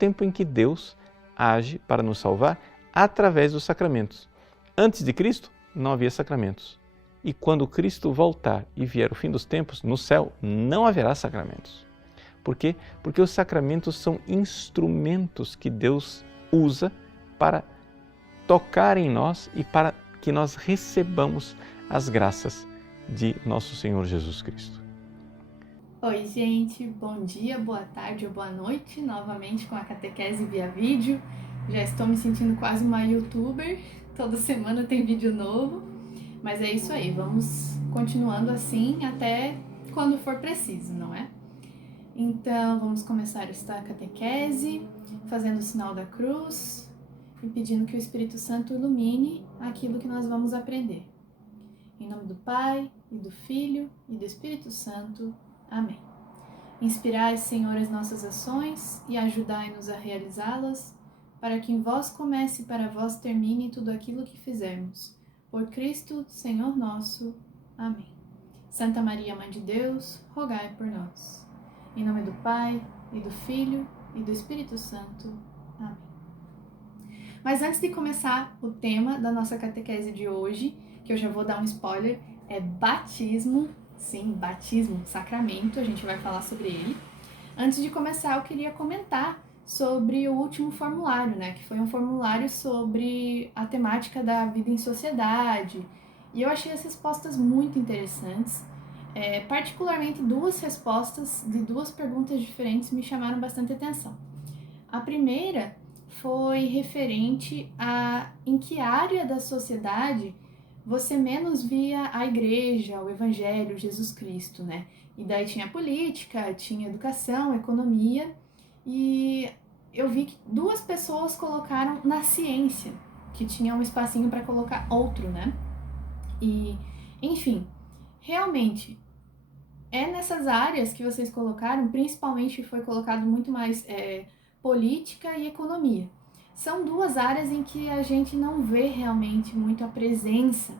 tempo em que Deus age para nos salvar através dos sacramentos. Antes de Cristo, não havia sacramentos. E quando Cristo voltar e vier o fim dos tempos, no céu, não haverá sacramentos. Por quê? Porque os sacramentos são instrumentos que Deus usa para tocar em nós e para que nós recebamos as graças de nosso Senhor Jesus Cristo. Oi, gente, bom dia, boa tarde ou boa noite, novamente com a catequese via vídeo. Já estou me sentindo quase uma youtuber, toda semana tem vídeo novo, mas é isso aí, vamos continuando assim até quando for preciso, não é? Então, vamos começar esta catequese, fazendo o sinal da cruz e pedindo que o Espírito Santo ilumine aquilo que nós vamos aprender. Em nome do Pai, e do Filho, e do Espírito Santo. Amém. Inspirai, Senhor, as nossas ações e ajudai-nos a realizá-las, para que em vós comece e para vós termine tudo aquilo que fizermos. Por Cristo, Senhor nosso. Amém. Santa Maria, Mãe de Deus, rogai por nós. Em nome do Pai, e do Filho, e do Espírito Santo. Amém. Mas antes de começar o tema da nossa catequese de hoje, que eu já vou dar um spoiler, é batismo. Sim, batismo, sacramento, a gente vai falar sobre ele. Antes de começar, eu queria comentar sobre o último formulário, né? Que foi um formulário sobre a temática da vida em sociedade. E eu achei as respostas muito interessantes. Particularmente, duas respostas de duas perguntas diferentes me chamaram bastante atenção. A primeira foi referente a em que área da sociedade você menos via a igreja, o evangelho, Jesus Cristo, né? E daí tinha política, tinha educação, economia, e eu vi que duas pessoas colocaram na ciência, que tinha um espacinho para colocar outro, né? E, enfim, realmente, é nessas áreas que vocês colocaram, principalmente foi colocado muito mais política e economia. São duas áreas em que a gente não vê realmente muito a presença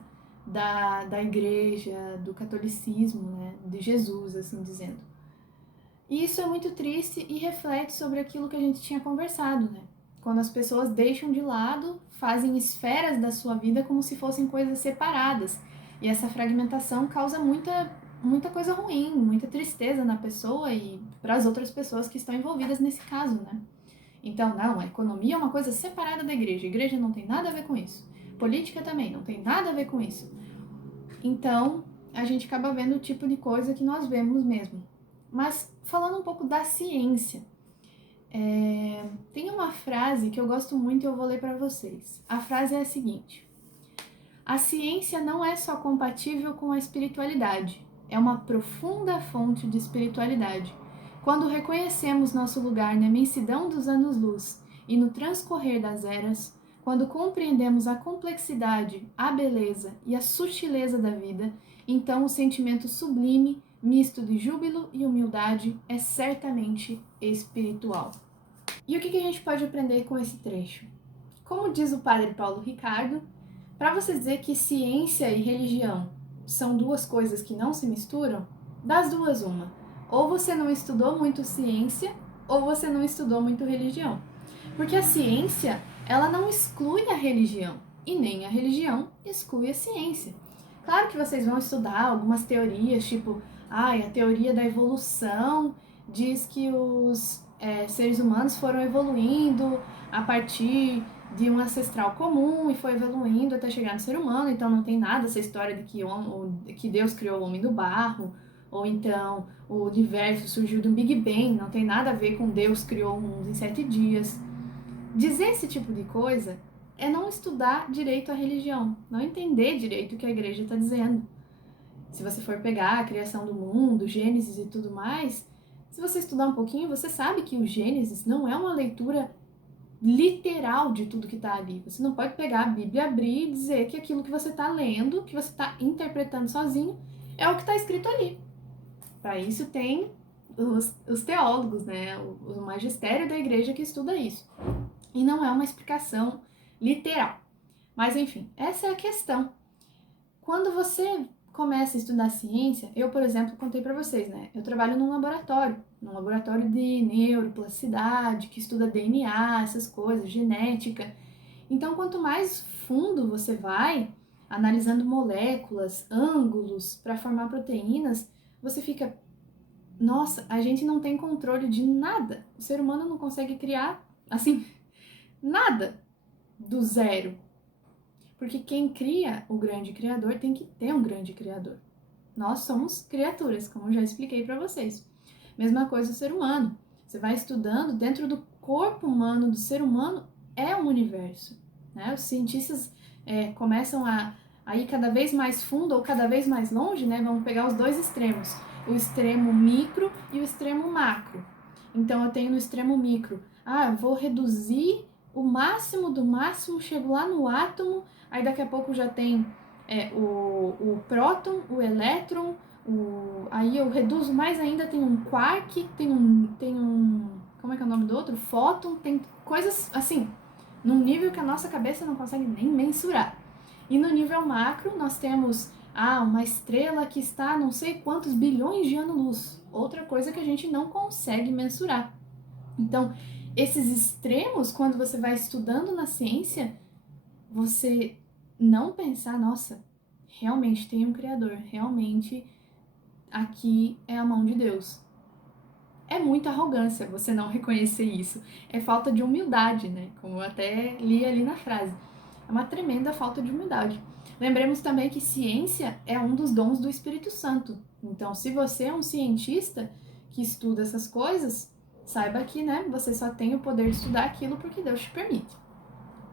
da igreja, do catolicismo, né, de Jesus, assim dizendo. E isso é muito triste e reflete sobre aquilo que a gente tinha conversado, né? Quando as pessoas deixam de lado, fazem esferas da sua vida como se fossem coisas separadas. E essa fragmentação causa muita coisa ruim, muita tristeza na pessoa e para as outras pessoas que estão envolvidas nesse caso, né? Então, não, a economia é uma coisa separada da igreja. A igreja não tem nada a ver com isso. Política também não tem nada a ver com isso. Então, a gente acaba vendo o tipo de coisa que nós vemos mesmo. Mas, falando um pouco da ciência, tem uma frase que eu gosto muito e eu vou ler para vocês. A frase é a seguinte: a ciência não é só compatível com a espiritualidade, é uma profunda fonte de espiritualidade. Quando reconhecemos nosso lugar na imensidão dos anos-luz e no transcorrer das eras, quando compreendemos a complexidade, a beleza e a sutileza da vida, então o sentimento sublime, misto de júbilo e humildade, é certamente espiritual. E o que a gente pode aprender com esse trecho? Como diz o padre Paulo Ricardo, para você dizer que ciência e religião são duas coisas que não se misturam, das duas uma. Ou você não estudou muito ciência, ou você não estudou muito religião. Porque a ciência, ela não exclui a religião, e nem a religião exclui a ciência. Claro que vocês vão estudar algumas teorias, tipo, a teoria da evolução diz que os seres humanos foram evoluindo a partir de um ancestral comum e foi evoluindo até chegar no ser humano, então não tem nada essa história de que Deus criou o homem do barro, ou então o universo surgiu de um Big Bang, não tem nada a ver com Deus criou o mundo em 7 dias. Dizer esse tipo de coisa é não estudar direito a religião, não entender direito o que a igreja está dizendo. Se você for pegar a criação do mundo, Gênesis e tudo mais, se você estudar um pouquinho, você sabe que o Gênesis não é uma leitura literal de tudo que está ali. Você não pode pegar a Bíblia, abrir e dizer que aquilo que você está lendo, que você está interpretando sozinho, é o que está escrito ali. Para isso tem os teólogos, né? O magistério da igreja que estuda isso. E não é uma explicação literal. Mas enfim, essa é a questão. Quando você começa a estudar ciência, eu, por exemplo, contei para vocês, né? Eu trabalho num laboratório de neuroplasticidade, que estuda DNA, essas coisas, genética. Então, quanto mais fundo você vai, analisando moléculas, ângulos para formar proteínas, você fica, nossa, a gente não tem controle de nada. O ser humano não consegue criar, assim, nada do zero. Porque quem cria o grande criador tem que ter um grande criador. Nós somos criaturas, como eu já expliquei para vocês. Mesma coisa o ser humano. Você vai estudando, dentro do corpo humano, do ser humano, é um universo. Né? Os cientistas começam a ir cada vez mais fundo ou cada vez mais longe, né? Vamos pegar os dois extremos, o extremo micro e o extremo macro. Então eu tenho no extremo micro, eu vou reduzir o máximo do máximo, chego lá no átomo, aí daqui a pouco já tem o próton, o elétron, aí eu reduzo mais ainda, tem um quark, tem um, como é que é o nome do outro? Fóton, tem coisas assim, num nível que a nossa cabeça não consegue nem mensurar. E no nível macro, nós temos uma estrela que está a não sei quantos bilhões de anos-luz. Outra coisa que a gente não consegue mensurar. Então, esses extremos, quando você vai estudando na ciência, você não pensar, nossa, realmente tem um Criador, realmente aqui é a mão de Deus. É muita arrogância você não reconhecer isso. É falta de humildade, né? Como eu até li ali na frase. É uma tremenda falta de humildade. Lembremos também que ciência é um dos dons do Espírito Santo. Então, se você é um cientista que estuda essas coisas, saiba que, né, você só tem o poder de estudar aquilo porque Deus te permite.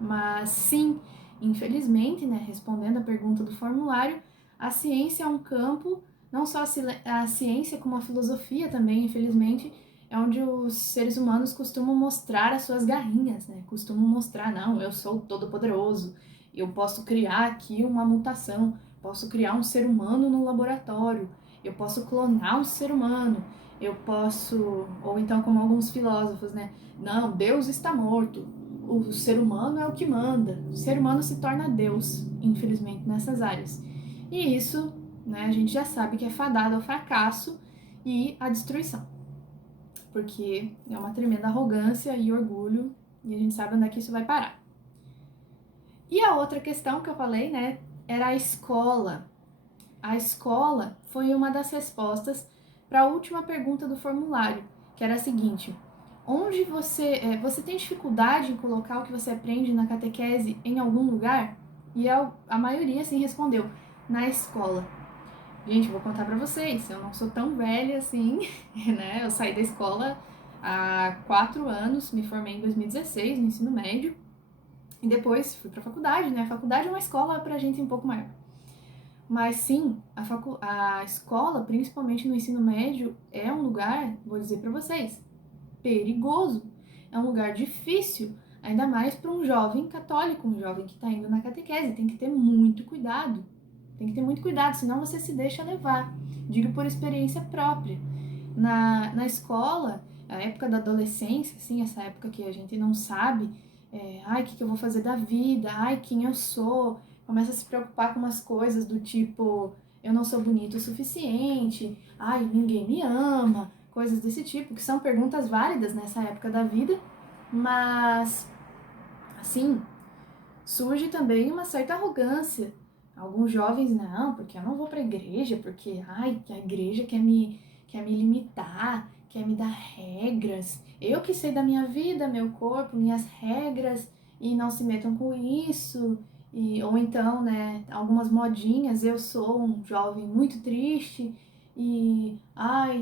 Mas sim, infelizmente, né, respondendo a pergunta do formulário, a ciência é um campo, não só a ciência como a filosofia também, infelizmente, é onde os seres humanos costumam mostrar as suas garrinhas, né? Costumam mostrar, não, eu sou todo-poderoso, eu posso criar aqui uma mutação, posso criar um ser humano no laboratório, eu posso clonar um ser humano, eu posso, ou então como alguns filósofos, né? Não, Deus está morto, o ser humano é o que manda, o ser humano se torna Deus, infelizmente, nessas áreas. E isso, né, a gente já sabe que é fadado ao fracasso e à destruição. Porque é uma tremenda arrogância e orgulho, e a gente sabe onde é que isso vai parar. E a outra questão que eu falei, né, era a escola. A escola foi uma das respostas para a última pergunta do formulário, que era a seguinte: onde você tem dificuldade em colocar o que você aprende na catequese em algum lugar? E a maioria sim respondeu: na escola. Gente, vou contar pra vocês, eu não sou tão velha assim, né? Eu saí da escola há 4 anos, me formei em 2016 no ensino médio, e depois fui pra faculdade, né? A faculdade é uma escola pra gente um pouco maior. Mas sim, a escola, principalmente no ensino médio, é um lugar, vou dizer pra vocês, perigoso. É um lugar difícil, ainda mais para um jovem católico, um jovem que está indo na catequese. Tem que ter muito cuidado. Tem que ter muito cuidado, senão você se deixa levar. Digo por experiência própria. Na escola, a época da adolescência, assim, essa época que a gente não sabe, o que eu vou fazer da vida, quem eu sou, começa a se preocupar com umas coisas do tipo, eu não sou bonito o suficiente, ninguém me ama, coisas desse tipo, que são perguntas válidas nessa época da vida, mas, assim, surge também uma certa arrogância. Alguns jovens, não, porque eu não vou pra igreja, porque, que a igreja quer me limitar, quer me dar regras. Eu que sei da minha vida, meu corpo, minhas regras, e não se metam com isso. Ou então, né, algumas modinhas, eu sou um jovem muito triste, e,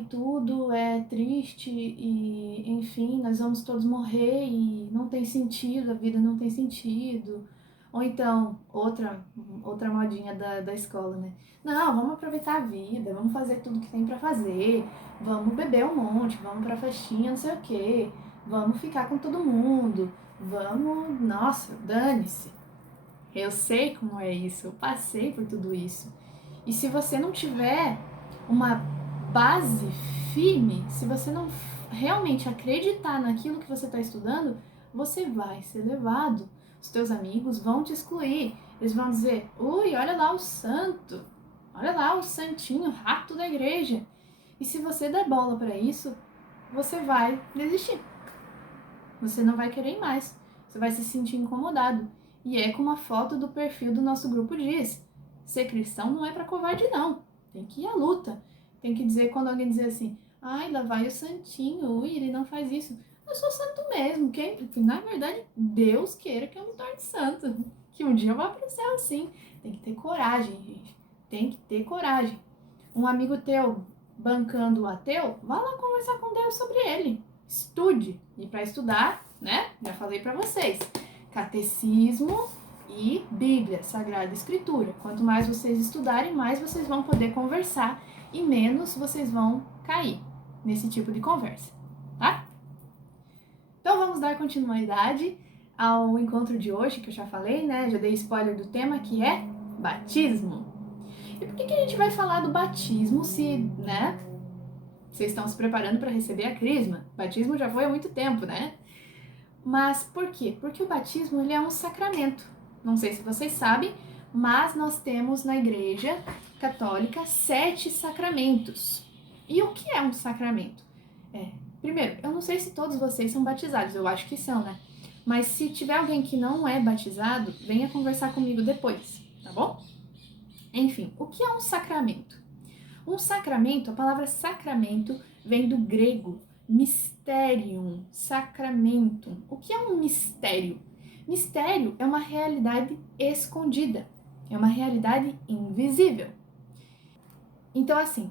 tudo é triste, e, enfim, nós vamos todos morrer, e não tem sentido, a vida não tem sentido. Ou então, outra modinha da escola, né? Não, vamos aproveitar a vida, vamos fazer tudo que tem pra fazer, vamos beber um monte, vamos pra festinha, não sei o quê, vamos ficar com todo mundo, vamos... Nossa, dane-se. Eu sei como é isso, eu passei por tudo isso. E se você não tiver uma base firme, se você não realmente acreditar naquilo que você está estudando, você vai ser levado. Os teus amigos vão te excluir. Eles vão dizer, ui, olha lá o santo. Olha lá o santinho, rato da igreja. E se você der bola para isso, você vai desistir. Você não vai querer ir mais. Você vai se sentir incomodado. E é como a foto do perfil do nosso grupo diz. Ser cristão não é para covarde, não. Tem que ir à luta. Tem que dizer, quando alguém dizer assim, ai, lá vai o santinho, ui, ele não faz isso. Eu sou santo mesmo. Porque, na verdade, Deus queira que eu me torne santo. Que um dia eu vá para o céu, sim. Tem que ter coragem, gente. Tem que ter coragem. Um amigo teu bancando o ateu, vá lá conversar com Deus sobre ele. Estude. E para estudar, né? Já falei para vocês. Catecismo e Bíblia, Sagrada Escritura. Quanto mais vocês estudarem, mais vocês vão poder conversar e menos vocês vão cair nesse tipo de conversa, tá? Então vamos dar continuidade ao encontro de hoje, que eu já falei, né? Já dei spoiler do tema, que é batismo. E por que a gente vai falar do batismo se, né? Vocês estão se preparando para receber a crisma? O batismo já foi há muito tempo, né? Mas por quê? Porque o batismo ele é um sacramento. Não sei se vocês sabem, mas nós temos na Igreja Católica 7 sacramentos. E o que é um sacramento? Primeiro, eu não sei se todos vocês são batizados, eu acho que são, né? Mas se tiver alguém que não é batizado, venha conversar comigo depois, tá bom? Enfim, o que é um sacramento? Um sacramento, a palavra sacramento vem do grego mysterium, sacramento. O que é um mistério? Mistério é uma realidade escondida, é uma realidade invisível. Então, assim,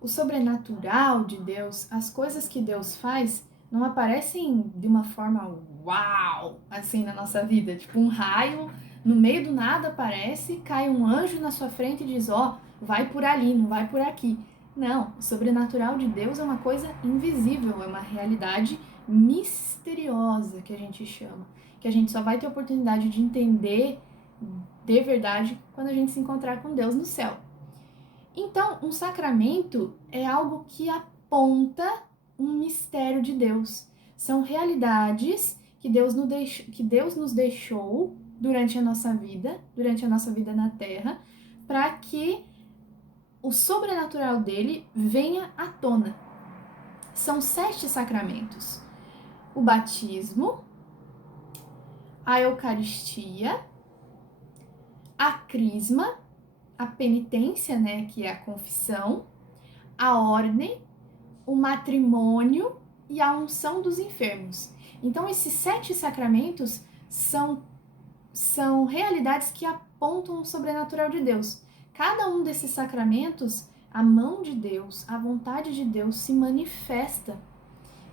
o sobrenatural de Deus, as coisas que Deus faz, não aparecem de uma forma uau, assim, na nossa vida, tipo um raio, no meio do nada aparece, cai um anjo na sua frente e diz, ó, vai por ali, não vai por aqui. Não, o sobrenatural de Deus é uma coisa invisível, é uma realidade misteriosa que a gente chama, que a gente só vai ter oportunidade de entender de verdade quando a gente se encontrar com Deus no céu. Então, um sacramento é algo que aponta um mistério de Deus. São realidades que Deus nos deixou durante a nossa vida na Terra, para que o sobrenatural dele venha à tona. São 7 sacramentos: o batismo, a Eucaristia, a crisma, a penitência, né, que é a confissão, a ordem, o matrimônio e a unção dos enfermos. Então, esses 7 sacramentos são realidades que apontam o sobrenatural de Deus. Cada um desses sacramentos, a mão de Deus, a vontade de Deus se manifesta.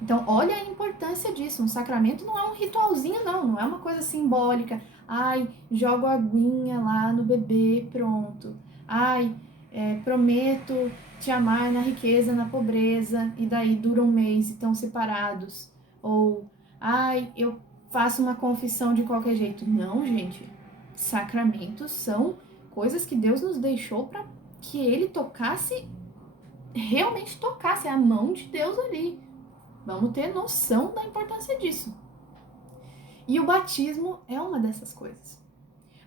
Então, olha a importância disso. Um sacramento não é um ritualzinho, não é uma coisa simbólica. Ai, jogo a aguinha lá no bebê, pronto. Ai, prometo te amar na riqueza, na pobreza, e daí dura um mês e estão separados. Ou, ai, eu faço uma confissão de qualquer jeito. Não, gente. Sacramentos são coisas que Deus nos deixou para que Ele realmente tocasse a mão de Deus ali. Vamos ter noção da importância disso. E o batismo é uma dessas coisas.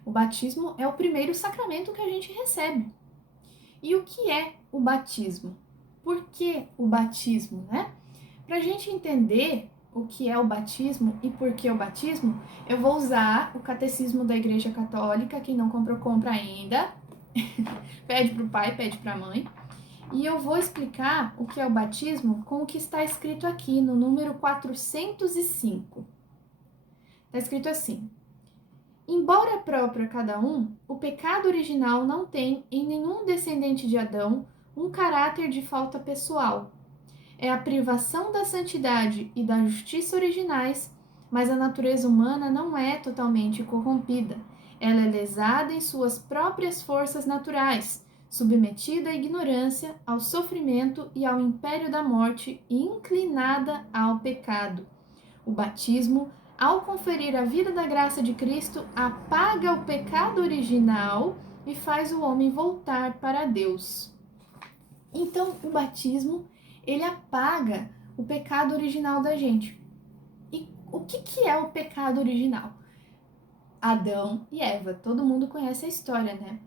O batismo é o primeiro sacramento que a gente recebe. E o que é o batismo? Por que o batismo, né? Para a gente entender o que é o batismo e por que o batismo, eu vou usar o Catecismo da Igreja Católica. Quem não comprou, compra ainda. Pede para o pai, pede para a mãe. E eu vou explicar o que é o batismo com o que está escrito aqui no número 405. Está escrito assim: embora próprio a cada um, o pecado original não tem em nenhum descendente de Adão um caráter de falta pessoal. É a privação da santidade e da justiça originais, mas a natureza humana não é totalmente corrompida. Ela é lesada em suas próprias forças naturais, submetida à ignorância, ao sofrimento e ao império da morte e inclinada ao pecado. O batismo, ao conferir a vida da graça de Cristo, apaga o pecado original e faz o homem voltar para Deus. Então, o batismo, ele apaga o pecado original da gente. E o que é o pecado original? Adão e Eva, todo mundo conhece a história, né?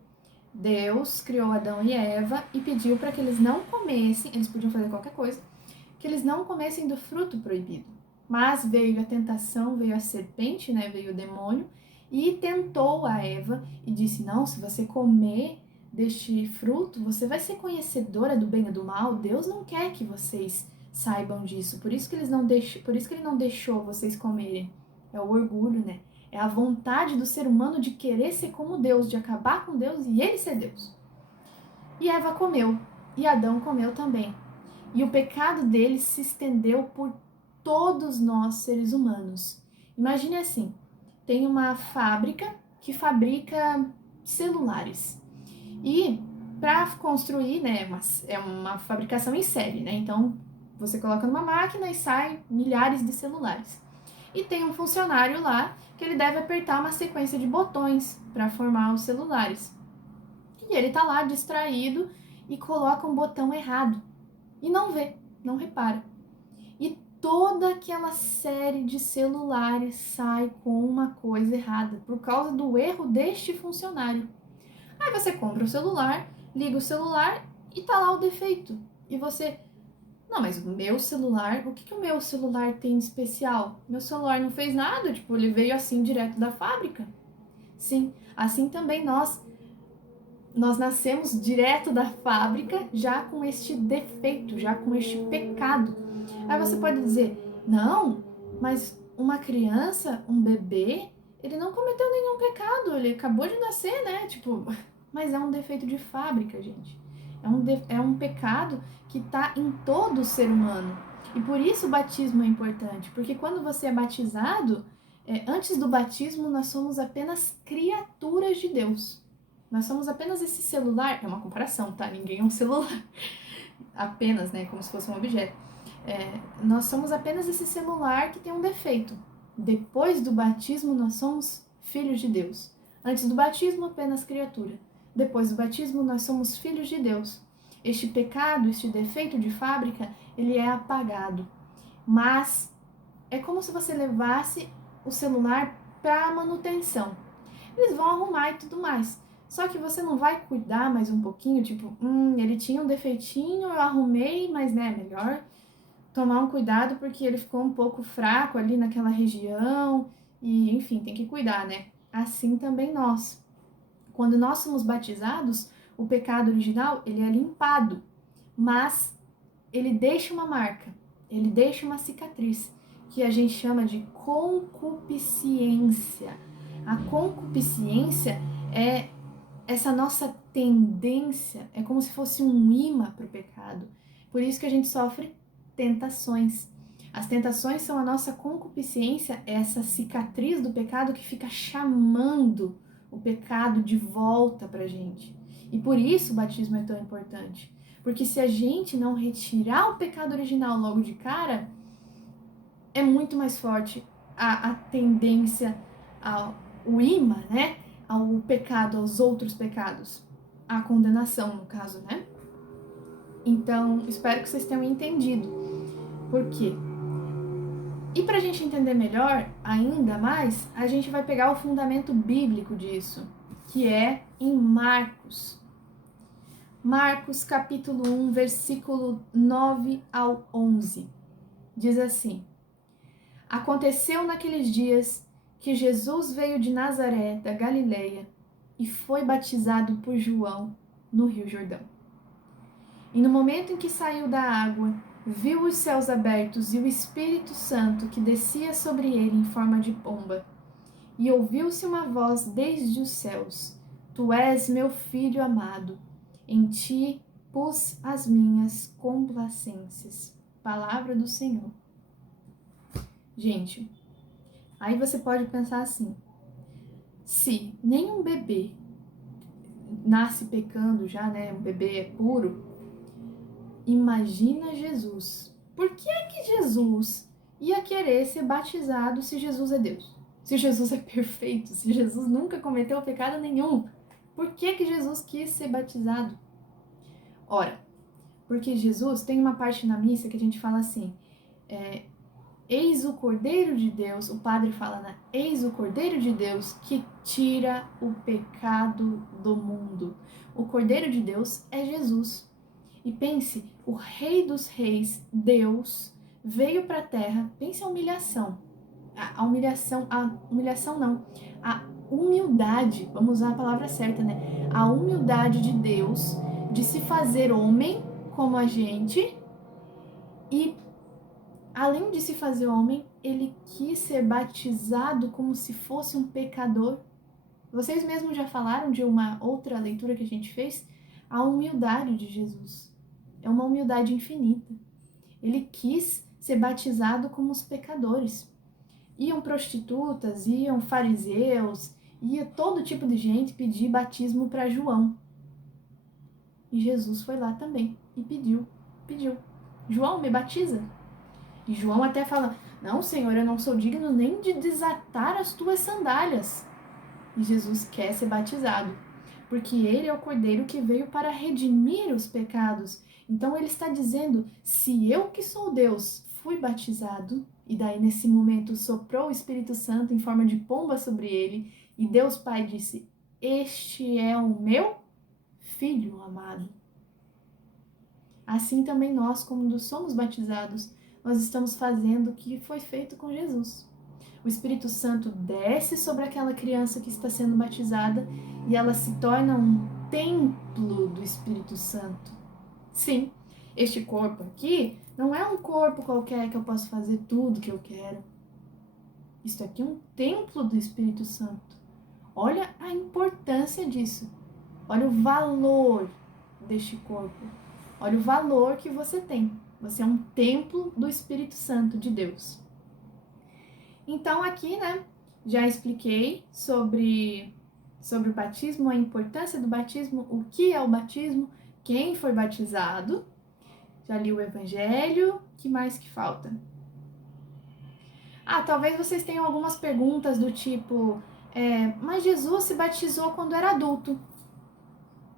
Deus criou Adão e Eva e pediu para que eles não comessem, eles podiam fazer qualquer coisa, que eles não comessem do fruto proibido. Mas veio a tentação, veio a serpente, né, veio o demônio, e tentou a Eva e disse, não, se você comer deste fruto, você vai ser conhecedora do bem e do mal, Deus não quer que vocês saibam disso, por isso que ele não deixou vocês comerem. É o orgulho, né? É a vontade do ser humano de querer ser como Deus, de acabar com Deus e ele ser Deus. E Eva comeu, e Adão comeu também. E o pecado deles se estendeu por todos nós, seres humanos. Imagine assim, tem uma fábrica que fabrica celulares. E para construir, né, é uma fabricação em série, né? Então, você coloca numa máquina e sai milhares de celulares. E tem um funcionário lá que ele deve apertar uma sequência de botões para formar os celulares. E ele tá lá distraído e coloca um botão errado. E não vê, não repara. E toda aquela série de celulares sai com uma coisa errada por causa do erro deste funcionário. Aí você compra o celular, liga o celular e tá lá o defeito. E você, não, mas o meu celular, o que o meu celular tem de especial? Meu celular não fez nada, tipo, ele veio assim direto da fábrica. Sim, assim também nós nascemos direto da fábrica já com este defeito, já com este pecado. Aí você pode dizer, não, mas uma criança, um bebê, ele não cometeu nenhum pecado, ele acabou de nascer, né? Tipo, mas é um defeito de fábrica, gente. É um pecado que está em todo ser humano. E por isso o batismo é importante, porque quando você é batizado, antes do batismo nós somos apenas criaturas de Deus. Nós somos apenas esse celular, é uma comparação, tá? Ninguém é um celular, apenas, né? Como se fosse um objeto. Nós somos apenas esse celular que tem um defeito. Depois do batismo, nós somos filhos de Deus. Antes do batismo, apenas criatura. Depois do batismo, nós somos filhos de Deus. Este pecado, este defeito de fábrica, ele é apagado. Mas é como se você levasse o celular para manutenção. Eles vão arrumar e tudo mais. Só que você não vai cuidar mais um pouquinho, tipo, ele tinha um defeitinho, eu arrumei, mas né, melhor tomar um cuidado porque ele ficou um pouco fraco ali naquela região e, enfim, tem que cuidar, né? Assim também nós. Quando nós somos batizados, o pecado original, ele é limpado, mas ele deixa uma marca, ele deixa uma cicatriz, que a gente chama de concupiscência. A concupiscência é essa nossa tendência, é como se fosse um imã para o pecado. Por isso que a gente sofre tentações. As tentações são a nossa concupiscência, essa cicatriz do pecado que fica chamando o pecado de volta pra gente. E por isso o batismo é tão importante. Porque se a gente não retirar o pecado original logo de cara, é muito mais forte a tendência, o imã, né? Ao pecado, aos outros pecados. A condenação, no caso, né? Então, espero que vocês tenham entendido. Por quê? E para a gente entender melhor, ainda mais, a gente vai pegar o fundamento bíblico disso, que é em Marcos. Marcos, capítulo 1, versículo 9 ao 11. Diz assim: Aconteceu naqueles dias que Jesus veio de Nazaré, da Galileia, e foi batizado por João no Rio Jordão. E no momento em que saiu da água, viu os céus abertos e o Espírito Santo que descia sobre ele em forma de pomba. E ouviu-se uma voz desde os céus: Tu és meu filho amado, em ti pus as minhas complacências. Palavra do Senhor. Gente, aí você pode pensar assim: se nenhum bebê nasce pecando já, né? Um bebê é puro. Imagina Jesus. Por que é que Jesus ia querer ser batizado se Jesus é Deus? Se Jesus é perfeito, se Jesus nunca cometeu pecado nenhum, por que que Jesus quis ser batizado? Ora, porque Jesus tem uma parte na missa que a gente fala assim, Eis o Cordeiro de Deus, o padre fala, né? Eis o Cordeiro de Deus que tira o pecado do mundo. O Cordeiro de Deus é Jesus. E pense, o Rei dos Reis, Deus, veio para a Terra. Pense a humilhação. A humilhação não. A humildade, vamos usar a palavra certa, né? A humildade de Deus de se fazer homem como a gente e além de se fazer homem, ele quis ser batizado como se fosse um pecador. Vocês mesmos já falaram de uma outra leitura que a gente fez? A humildade de Jesus. É uma humildade infinita. Ele quis ser batizado como os pecadores. Iam prostitutas, iam fariseus, ia todo tipo de gente pedir batismo para João. E Jesus foi lá também e pediu. João, me batiza. E João até fala, não, Senhor, eu não sou digno nem de desatar as tuas sandálias. E Jesus quer ser batizado, porque ele é o Cordeiro que veio para redimir os pecados. Então ele está dizendo, se eu que sou Deus fui batizado, e daí nesse momento soprou o Espírito Santo em forma de pomba sobre ele, e Deus Pai disse, este é o meu Filho amado. Assim também nós, quando somos batizados, nós estamos fazendo o que foi feito com Jesus. O Espírito Santo desce sobre aquela criança que está sendo batizada e ela se torna um templo do Espírito Santo. Sim, este corpo aqui não é um corpo qualquer que eu posso fazer tudo que eu quero. Isto aqui é um templo do Espírito Santo. Olha a importância disso. Olha o valor deste corpo. Olha o valor que você tem. Você é um templo do Espírito Santo de Deus. Então aqui, né, já expliquei sobre o batismo, a importância do batismo, o que é o batismo, quem foi batizado. Já li o Evangelho, que mais que falta? Talvez vocês tenham algumas perguntas do tipo, mas Jesus se batizou quando era adulto.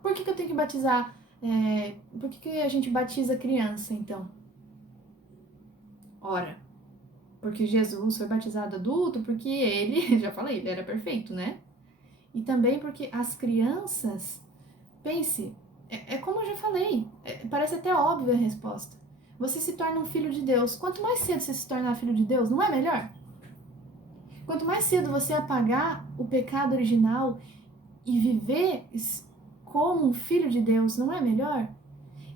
Por que eu tenho que batizar? Por que a gente batiza criança, então? Ora, porque Jesus foi batizado adulto, porque ele, já falei, ele era perfeito, né? E também porque as crianças, pense, é como eu já falei, parece até óbvia a resposta. Você se torna um filho de Deus. Quanto mais cedo você se tornar filho de Deus, não é melhor? Quanto mais cedo você apagar o pecado original e viver como um filho de Deus, não é melhor?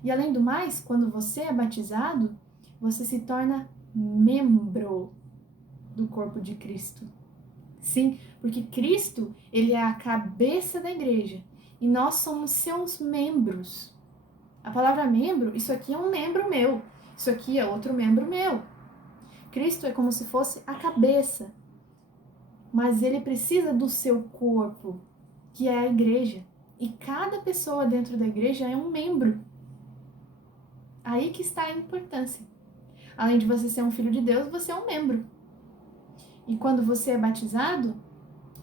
E além do mais, quando você é batizado, você se torna membro do corpo de Cristo. Sim, porque Cristo, ele é a cabeça da igreja e nós somos seus membros. A palavra membro, isso aqui é um membro meu, isso aqui é outro membro meu. Cristo é como se fosse a cabeça, mas ele precisa do seu corpo, que é a igreja. E cada pessoa dentro da igreja é um membro. Aí que está a importância. Além de você ser um filho de Deus, você é um membro. E quando você é batizado,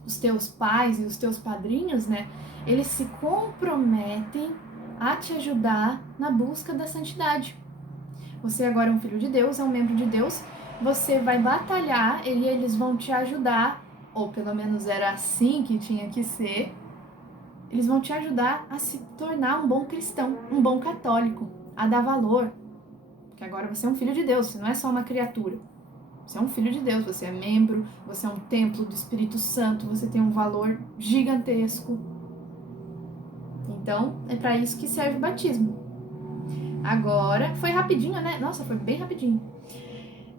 os teus pais e os teus padrinhos, né, eles se comprometem a te ajudar na busca da santidade. Você agora é um filho de Deus, é um membro de Deus, você vai batalhar e eles vão te ajudar, ou pelo menos era assim que tinha que ser, eles vão te ajudar a se tornar um bom cristão, um bom católico, a dar valor, porque agora você é um filho de Deus, você não é só uma criatura. Você é um filho de Deus, você é membro, você é um templo do Espírito Santo, você tem um valor gigantesco. Então, é para isso que serve o batismo. Agora, foi rapidinho, né? Nossa, foi bem rapidinho.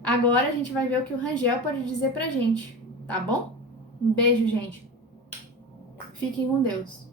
Agora a gente vai ver o que o Rangel pode dizer pra gente, tá bom? Um beijo, gente. Fiquem com Deus.